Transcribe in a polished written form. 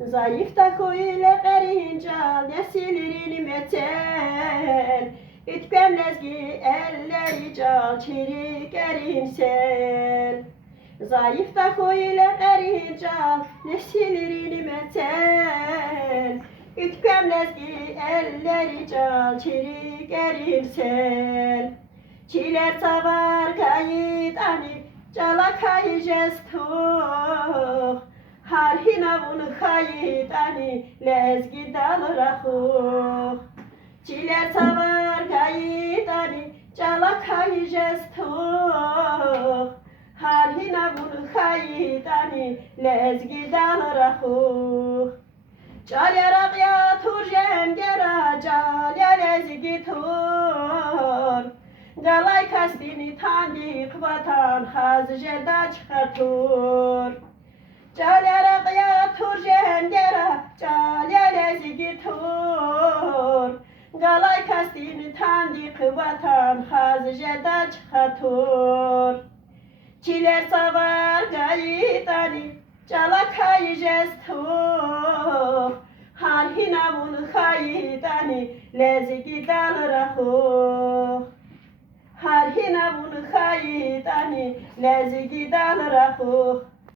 Zayıf da koyuyla qerincal, nesilir metel. Ütkəm lezgi elleri cal, çirik erimsel. Zayıf da koyuyla qerincal, nesilir metel. Ütkəm lezgi elleri cal, çirik erimsel. Çiler tavar kayıt ani, cala kayı jestuk. Harhina bunu kayıt ani, lezgi dalırahuk. Çiler tavar kayıt ani, cala kayı jestuk. Harhina bunu kayıt ani, lezgi dalırahuk. Cal yarak ya tur jengera, cal ya lezgi tur. Galay kastini tandik vatan, haz jeda çıkartur. Cal yarak ya tur jengera, cal ya lezgi tur. Galay kastini tandik vatan, haz jeda çıkartur. Çiler savar gayitani, cala kayı jestuk. Harhina bunu kayitani, lezgi dalırahuk. Harhina bunu kayitani, lezgi dalırahuk.